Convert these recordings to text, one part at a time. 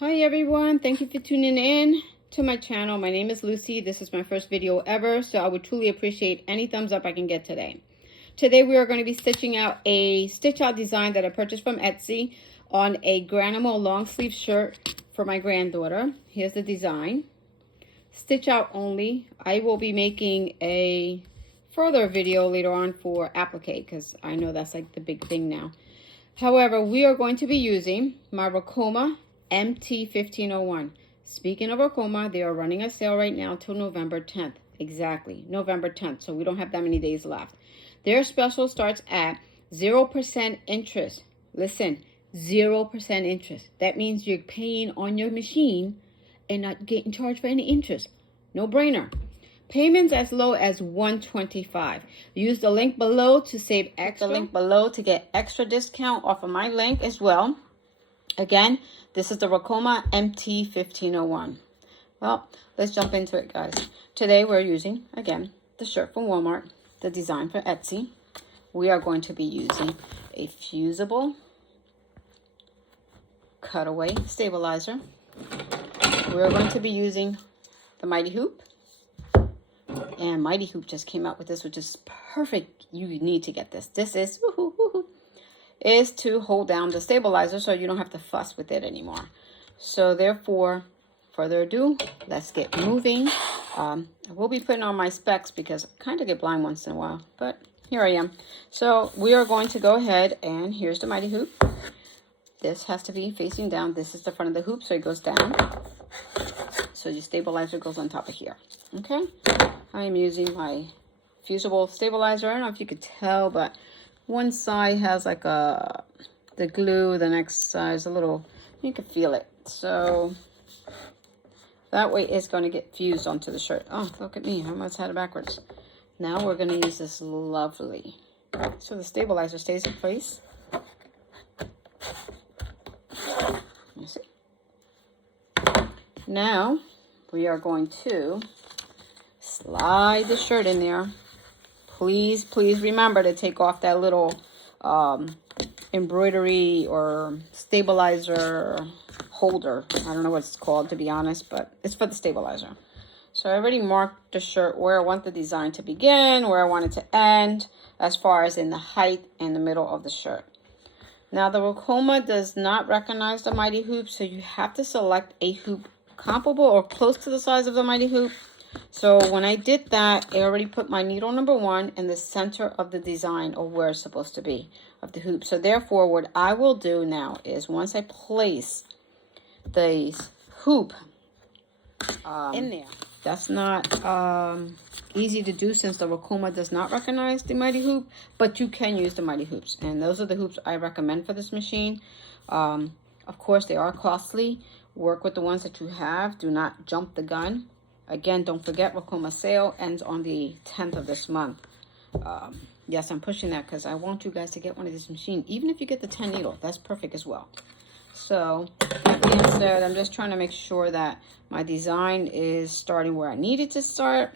Hi everyone, thank you for tuning in to my channel. My name is Lucy. This is my first video ever, so I would truly appreciate any thumbs up I can get today. Today we are going to be stitching out a stitch out design that I purchased from Etsy on a Granimo long sleeve shirt for my granddaughter. Here's the design. Stitch out only. I will be making a further video later on for applique because I know that's like the big thing now. However, we are going to be using my Ricoma MT1501. Speaking of Ricoma, they are running a sale right now till November 10th. Exactly, November 10th. So we don't have that many days left. Their special starts at 0% interest. Listen, 0% interest. That means you're paying on your machine and not getting charged for any interest. No brainer. Payments as low as $125. Use the link below to save extra. The link below to get extra discount off of my link as well. Again, this is the Ricoma MT1501. Well, let's jump into it, guys. Today we're using, again, the shirt from Walmart, the design for Etsy. We are going to be using a fusible cutaway stabilizer. We're going to be using the Mighty Hoop. And Mighty Hoop just came out with this, which is perfect. You need to get this. This is to hold down the stabilizer so you don't have to fuss with it anymore. So therefore, further ado, let's get moving. I will be putting on my specs because I kind of get blind once in a while, but here I am. So we are going to go ahead, and here's the Mighty Hoop. This has to be facing down. This is the front of the hoop, so it goes down. So your stabilizer goes on top of here. Okay, I am using my fusible stabilizer. I don't know if you could tell, but one side has like the glue, the next side is a little, you can feel it. So that way it's going to get fused onto the shirt. Oh, look at me, I almost had it backwards. Now we're going to use this lovely, so the stabilizer stays in place. You see? Now we are going to slide the shirt in there. Please remember to take off that little embroidery or stabilizer holder. I don't know what it's called, to be honest, but it's for the stabilizer. So I already marked the shirt where I want the design to begin, where I want it to end, as far as in the height and the middle of the shirt. Now the Ricoma does not recognize the Mighty Hoop, so you have to select a hoop comparable or close to the size of the Mighty Hoop. So when I did that, I already put my needle number 1 in the center of the design, or where it's supposed to be, of the hoop. So therefore, what I will do now is once I place the hoop in there, that's not easy to do since the Ricoma does not recognize the Mighty Hoop, but you can use the Mighty Hoops. And those are the hoops I recommend for this machine. Of course, they are costly. Work with the ones that you have. Do not jump the gun. Again, don't forget, Ricoma sale ends on the 10th of this month. Yes, I'm pushing that because I want you guys to get one of these machines. Even if you get the 10 needle, that's perfect as well. So, that being said, I'm just trying to make sure that my design is starting where I need it to start,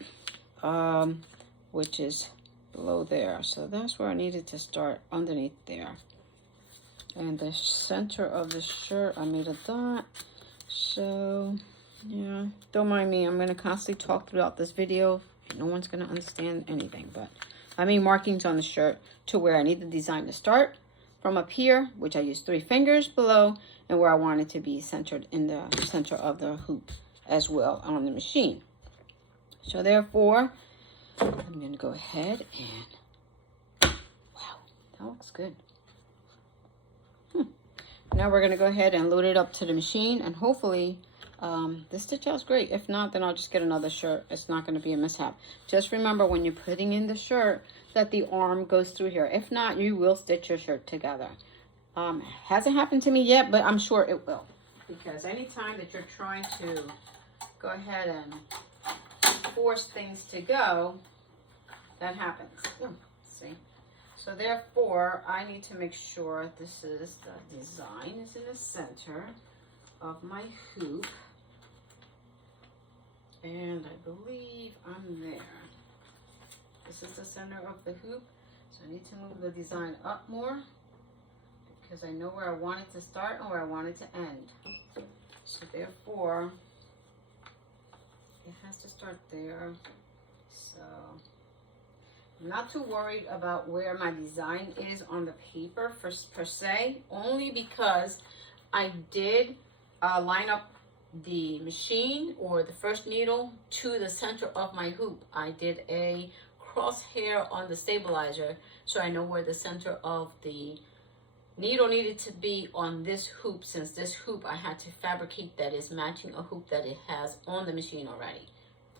which is below there. So that's where I needed to start, underneath there. And the center of the shirt, I made a dot. So yeah, don't mind me. I'm going to constantly talk throughout this video. No one's going to understand anything, but I made markings on the shirt to where I need the design to start from up here, which I use 3 fingers below, and where I want it to be centered in the center of the hoop as well on the machine. So therefore, I'm going to go ahead and, wow, that looks good. Now we're going to go ahead and load it up to the machine, and hopefully this stitch out is great. If not, then I'll just get another shirt. It's not going to be a mishap. Just remember when you're putting in the shirt that the arm goes through here. If not, you will stitch your shirt together. Hasn't happened to me yet, but I'm sure it will. Because anytime that you're trying to go ahead and force things to go, that happens. See? So therefore, I need to make sure this is the design is in the center of my hoop. And I believe I'm there. This is the center of the hoop. So I need to move the design up more because I know where I want it to start and where I want it to end. So therefore, it has to start there. So I'm not too worried about where my design is on the paper per se, only because I did line up the machine or the first needle to the center of my hoop. I did a crosshair on the stabilizer, so I know where the center of the needle needed to be on this hoop, since this hoop I had to fabricate that is matching a hoop that it has on the machine already.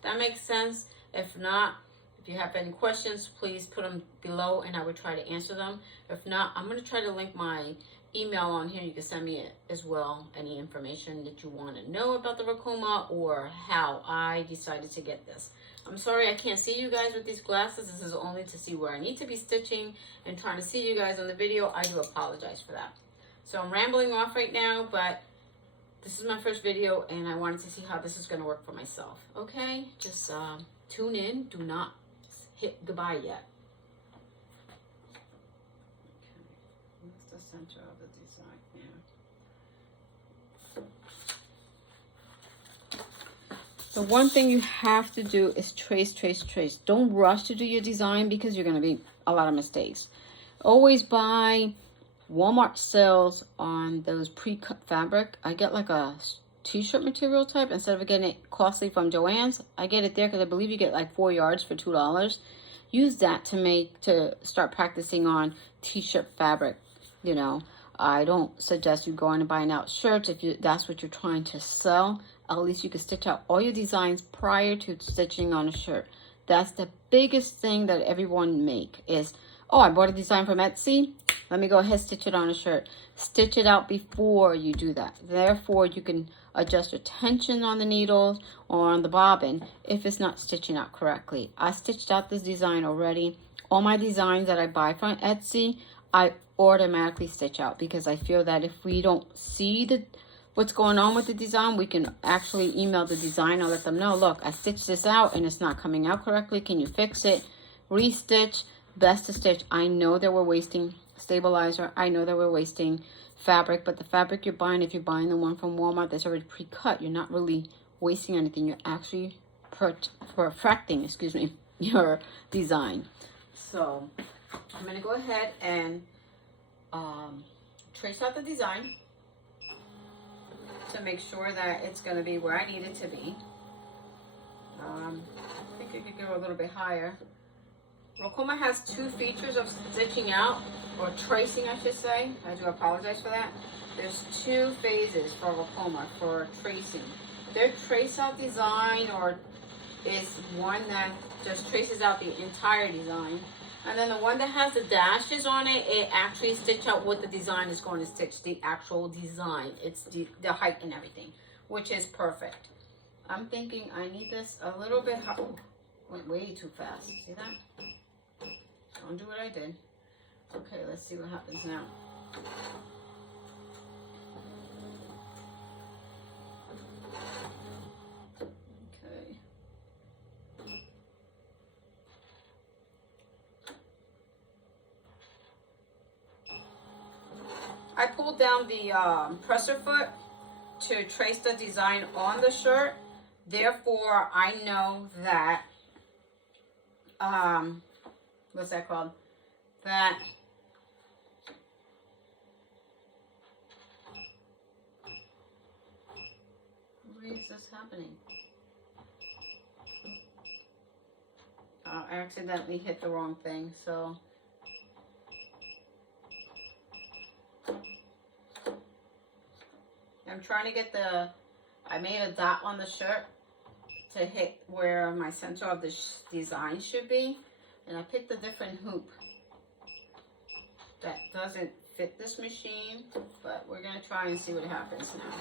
That makes sense? If not, if you have any questions, please put them below and I will try to answer them. If not, I'm going to try to link my email on here. You can send me as well any information that you want to know about the Ricoma or how I decided to get this. I'm sorry I can't see you guys with these glasses. This is only to see where I need to be stitching and trying to see you guys on the video. I do apologize for that. So I'm rambling off right now, but this is my first video and I wanted to see how this is going to work for myself. Okay, just tune in. Do not hit goodbye yet. Okay, that's the center of the design here. The one thing you have to do is trace, trace, trace. Don't rush to do your design because you're going to be a lot of mistakes. Always buy Walmart sales on those pre-cut fabric. I get like a t-shirt material type instead of getting it costly from Joann's. I get it there because I believe you get like 4 yards for $2. Use that to start practicing on t-shirt fabric. You know, I don't suggest you going and buying out shirts if that's what you're trying to sell. At least you can stitch out all your designs prior to stitching on a shirt. That's the biggest thing that everyone make is, oh, I bought a design from Etsy. Let me go ahead and stitch it on a shirt. Stitch it out before you do that. Therefore, you can adjust your tension on the needles or on the bobbin if it's not stitching out correctly. I stitched out this design already. All my designs that I buy from Etsy, I automatically stitch out because I feel that if we don't see what's going on with the design, we can actually email the designer, let them know, look, I stitched this out and it's not coming out correctly. Can you fix it? Restitch. Best to stitch. I know that we're wasting stabilizer. I know that we're wasting fabric, but the fabric you're buying, if you're buying the one from Walmart that's already pre-cut, you're not really wasting anything. You're actually perfecting, excuse me, your design. So I'm going to go ahead and trace out the design to make sure that it's going to be where I need it to be. I think it could go a little bit higher. Ricoma has two features of stitching out, or tracing I should say. I do apologize for that. There's two phases for Ricoma for tracing. Their trace out design is one that just traces out the entire design. And then the one that has the dashes on it, it actually stitch out what the design is going to stitch, the actual design. It's the height and everything, which is perfect. I'm thinking I need this a little bit high. Went way too fast. See that? Don't do what I did. Okay, let's see what happens now. Okay. I pulled down the presser foot to trace the design on the shirt. Therefore, I know that what's that called? That why is this happening? I accidentally hit the wrong thing, so I'm trying to get I made a dot on the shirt to hit where my center of the design should be. And I picked a different hoop that doesn't fit this machine, but we're going to try and see what happens now.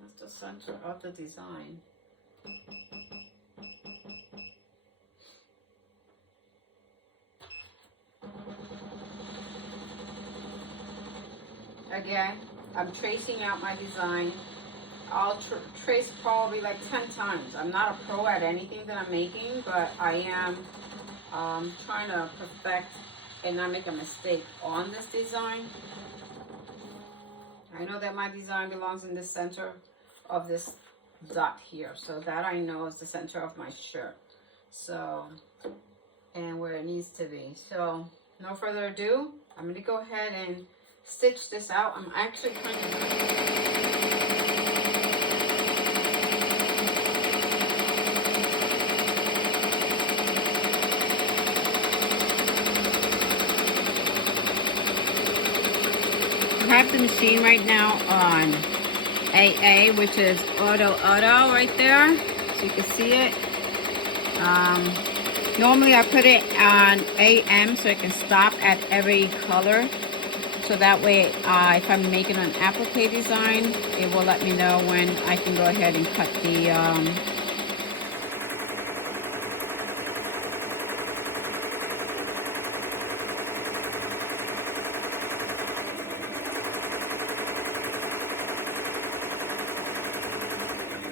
That's the center of the design. Again, I'm tracing out my design. I'll trace probably like 10 times. I'm not a pro at anything that I'm making, but I am trying to perfect and not make a mistake on this design. I know that my design belongs in the center of this dot here, so that I know is the center of my shirt, so, and where it needs to be. So no further ado, I'm going to go ahead and stitch this out. I'm actually kind of I have the machine right now on AA, which is auto right there, so you can see it. Normally I put it on AM so it can stop at every color, so that way if I'm making an applique design, it will let me know when I can go ahead and cut the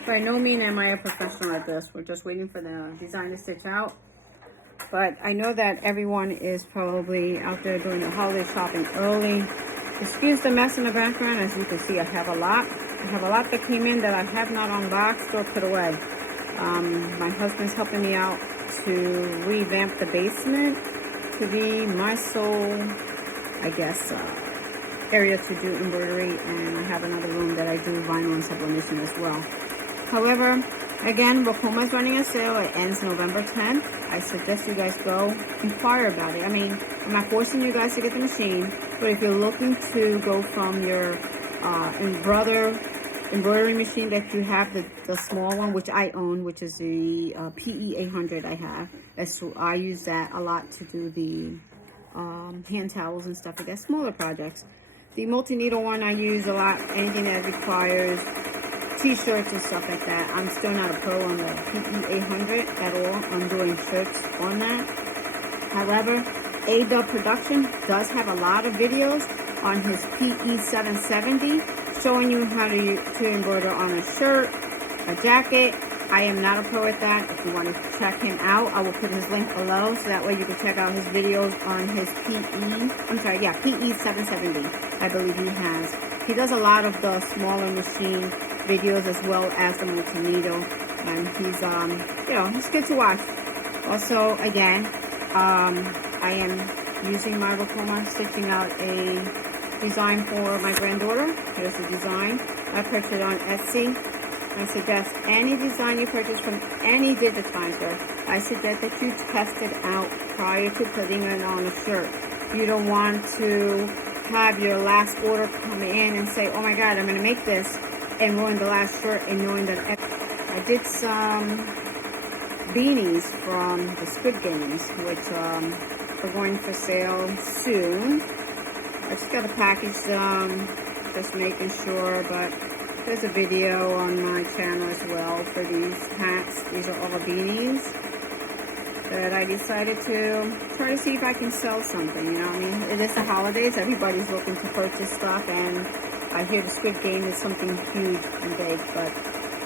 by no means am I a professional at this. We're just waiting for the design to stitch out. But I know that everyone is probably out there doing the holiday shopping early. Excuse the mess in the background. As you can see, I have a lot. I have a lot that came in that I have not unboxed or put away. My husband's helping me out to revamp the basement to be my sole, I guess, area to do embroidery. And I have another room that I do vinyl and sublimation as well. However, again, Ricoma is running a sale. It ends November 10th. I suggest you guys go inquire about it. I mean, I'm not forcing you guys to get the machine, but if you're looking to go from your embroidery machine that you have, the small one, which I own, which is the PE800 I have. I use that a lot to do the hand towels and stuff like that, smaller projects. The multi-needle one I use a lot, anything that requires t-shirts and stuff like that. I'm still not a pro on the PE800 at all. I'm doing shirts on that. However, Adubbproductions does have a lot of videos on his PE770 showing you how to embroider on a shirt, a jacket. I am not a pro at that. If you want to check him out, I will put his link below, so that way you can check out his videos on his PE770, I believe he has. He does a lot of the smaller machine videos as well as the multi-needle, and he's he's good to watch. Also, again, I am using my Ricoma, stitching out a design for my granddaughter. Here's the design. I purchased it on Etsy. I suggest any design you purchase from any digitizer, I suggest that you test it out prior to putting it on a shirt. You don't want to have your last order come in and say, oh my god, I'm going to make this, and ruin the last shirt, and knowing that I did some beanies from the Squid Games, which are going for sale soon. I just got the package done, just making sure, but there's a video on my channel as well for these hats. These are all the beanies that I decided to try to see if I can sell something, you know what I mean? It is the holidays, everybody's looking to purchase stuff, and I hear the Squid Game is something huge and big, but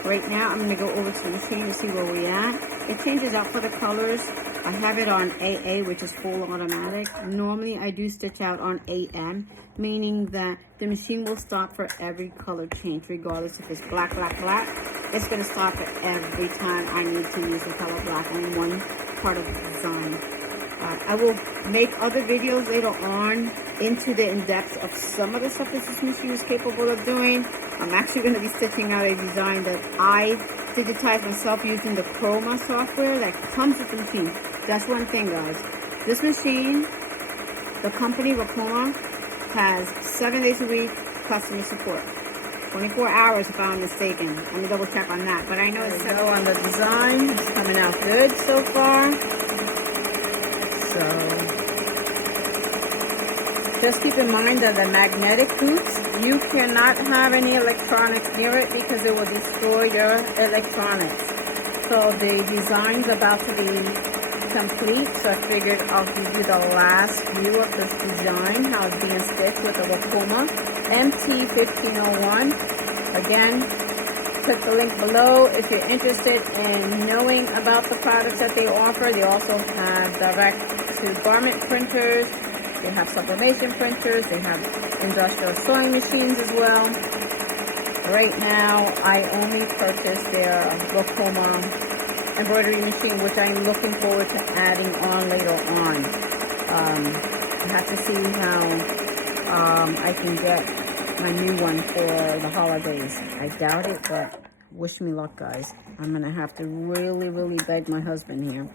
right now I'm going to go over to the machine to see where we're at. It changes out for the colors. I have it on AA, which is full automatic. Normally I do stitch out on AM, meaning that the machine will stop for every color change, regardless if it's black, black, black. It's going to stop it every time I need to use the color black on one part of the design. I will make other videos later on into the in-depth of some of the stuff that this machine is capable of doing. I'm actually going to be stitching out a design that I digitized myself using the Ricoma software that comes with the machine. That's one thing, guys. This machine, the company Ricoma, has 7 days a week customer support. 24 hours if I'm mistaken. Let me double check on that. But I know it's so on the design. It's coming out good so far. So just keep in mind that the magnetic hoops, you cannot have any electronics near it because it will destroy your electronics. So the design's about to be complete, so I figured I'll give you the last view of this design, how it's being stitched with the Ricoma MT1501. Again, click the link below if you're interested in knowing about the products that they offer. They also have direct-to-garment printers. They have sublimation printers. They have industrial sewing machines as well. Right now, I only purchased their Ricoma embroidery machine, which I'm looking forward to adding on later on. I have to see how I can get my new one for the holidays. I doubt it, but wish me luck, guys. I'm gonna have to really, really beg my husband here.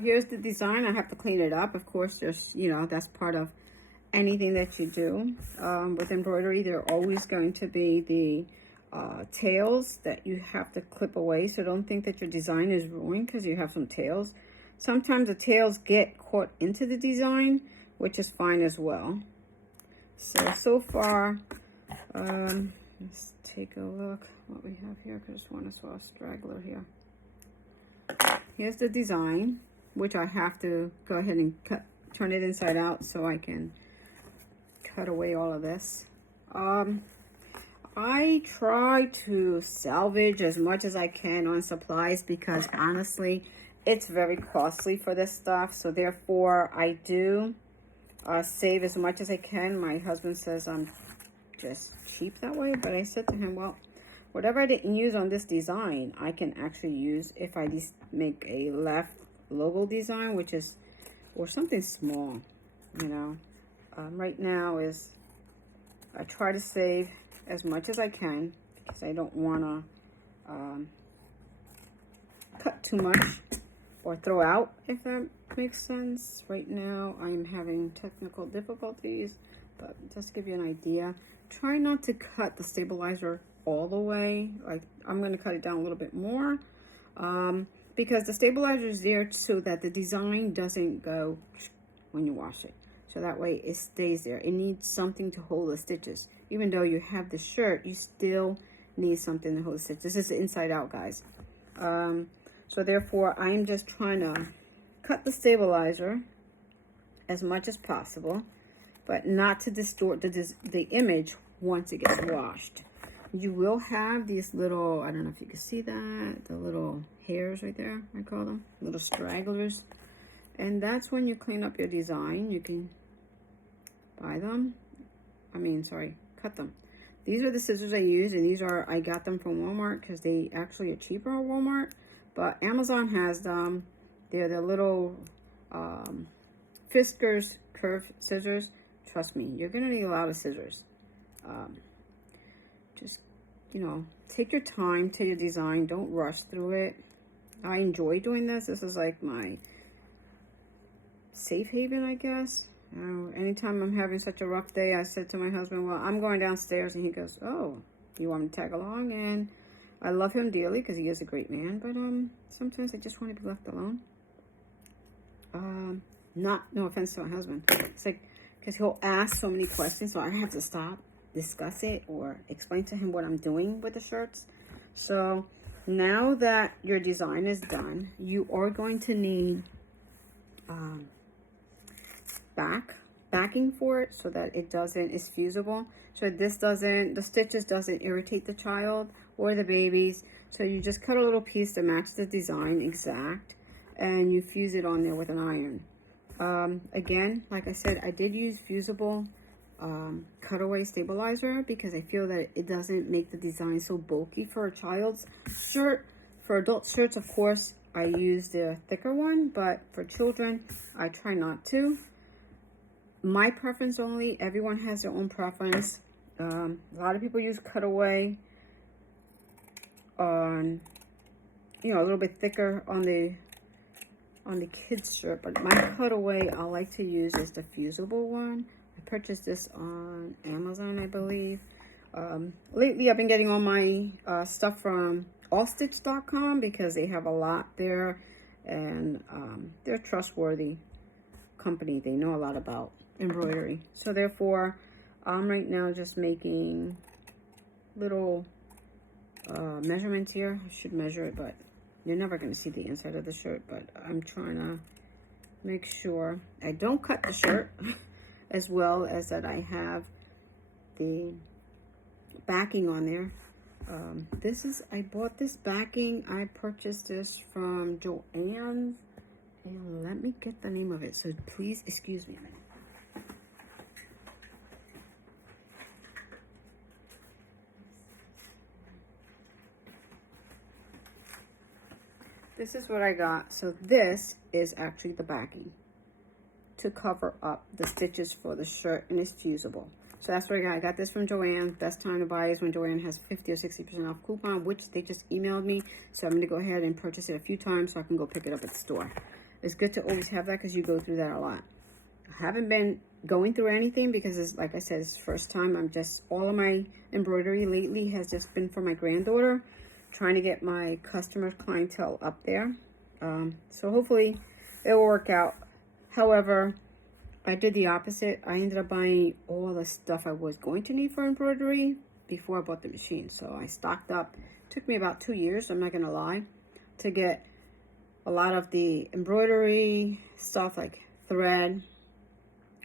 Here's the design. I have to clean it up, of course. Just, you know, that's part of anything that you do with embroidery. There are always going to be the tails that you have to clip away, so don't think that your design is ruined because you have some tails. Sometimes the tails get caught into the design, which is fine as well. So far, let's take a look what we have here, because I just want to saw a straggler here. Here's the design, which I have to go ahead and turn it inside out so I can cut away all of this. I try to salvage as much as I can on supplies because honestly, it's very costly for this stuff. So therefore, I do save as much as I can. My husband says I'm just cheap that way, but I said to him, well, whatever I didn't use on this design, I can actually use if I just make a left logo design, which is, or something small, you know. Right now is, I try to save as much as I can because I don't want to cut too much or throw out, if that makes sense. Right now I'm having technical difficulties, but just to give you an idea, try not to cut the stabilizer all the way. Like, I'm going to cut it down a little bit more because the stabilizer is there so that the design doesn't go when you wash it. So that way it stays there. It needs something to hold the stitches. Even though you have the shirt, you still need something to hold the stitches. This is inside out, guys. So therefore, I'm just trying to cut the stabilizer as much as possible, but not to distort the image once it gets washed. You will have these little, I don't know if you can see that, the little hairs right there, I call them, little stragglers. And that's when you clean up your design. You can buy them. Cut them. These are the scissors I use, and these are, I got them from Walmart because they actually are cheaper at Walmart. But Amazon has them. They're the little Fiskars curved scissors. Trust me, you're going to need a lot of scissors. Just, you know, take your time to your design. Don't rush through it. I enjoy doing this. This is like my safe haven, I guess. Anytime I'm having such a rough day, I said to my husband, well, I'm going downstairs, and he goes, oh, you want me to tag along? And I love him dearly because he is a great man, but sometimes I just want to be left alone. No offense to my husband. It's like, because he'll ask so many questions, so I have to stop, discuss it, or explain to him what I'm doing with the shirts. So now that your design is done, you are going to need backing for it so that it's fusible. So the stitches doesn't irritate the child or the babies. So you just cut a little piece to match the design exact, and you fuse it on there with an iron. Again, like I said, I did use fusible cutaway stabilizer because I feel that it doesn't make the design so bulky for a child's shirt. For adult shirts, of course, I use the thicker one, but for children, I try not to. My preference only, everyone has their own preference. A lot of people use cutaway on, you know, a little bit thicker on the kids shirt, but my cutaway I like to use is the fusible one. I purchased this on Amazon, I believe. Lately I've been getting all my stuff from Allstitch.com because they have a lot there, and they're a trustworthy company. They know a lot about embroidery. So therefore, I'm right now just making little measurements here. I should measure it, but you're never going to see the inside of the shirt. But I'm trying to make sure I don't cut the shirt, as well as that I have the backing on there. I bought this backing. I purchased this from Joann's, and let me get the name of it. So please excuse me a minute. This is what I got. So this is actually the backing to cover up the stitches for the shirt, and it's fusible. So that's what I got. I got this from Joann. Best time to buy is when Joann has 50 or 60% off coupon, which they just emailed me. So I'm going to go ahead and purchase it a few times so I can go pick it up at the store. It's good to always have that because you go through that a lot. I haven't been going through anything because, it's, like I said, it's the first time. All of my embroidery lately has just been for my granddaughter, trying to get my customer clientele up there. So hopefully it will work out. However, I did the opposite. I ended up buying all the stuff I was going to need for embroidery before I bought the machine. So I stocked up. It took me about 2 years, I'm not going to lie, to get a lot of the embroidery stuff like thread.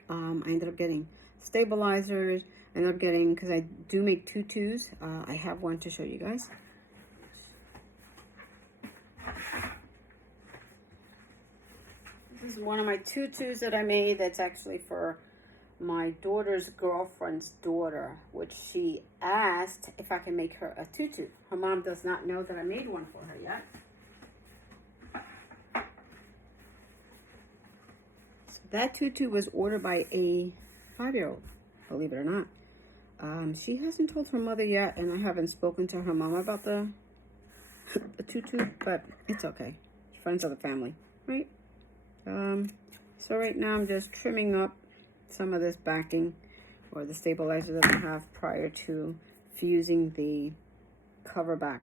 I ended up getting stabilizers. I ended up getting, because I do make tutus. I have one to show you guys. This is one of my tutus that I made that's actually for my daughter's girlfriend's daughter, which she asked if I can make her a tutu. Her mom does not know that I made one for her yet. So that tutu was ordered by a 5-year-old, believe it or not. She hasn't told her mother yet, and I haven't spoken to her mom about the tutu, but it's okay. Friends of the family, right? So right now I'm just trimming up some of this backing or the stabilizer that I have prior to fusing the cover back.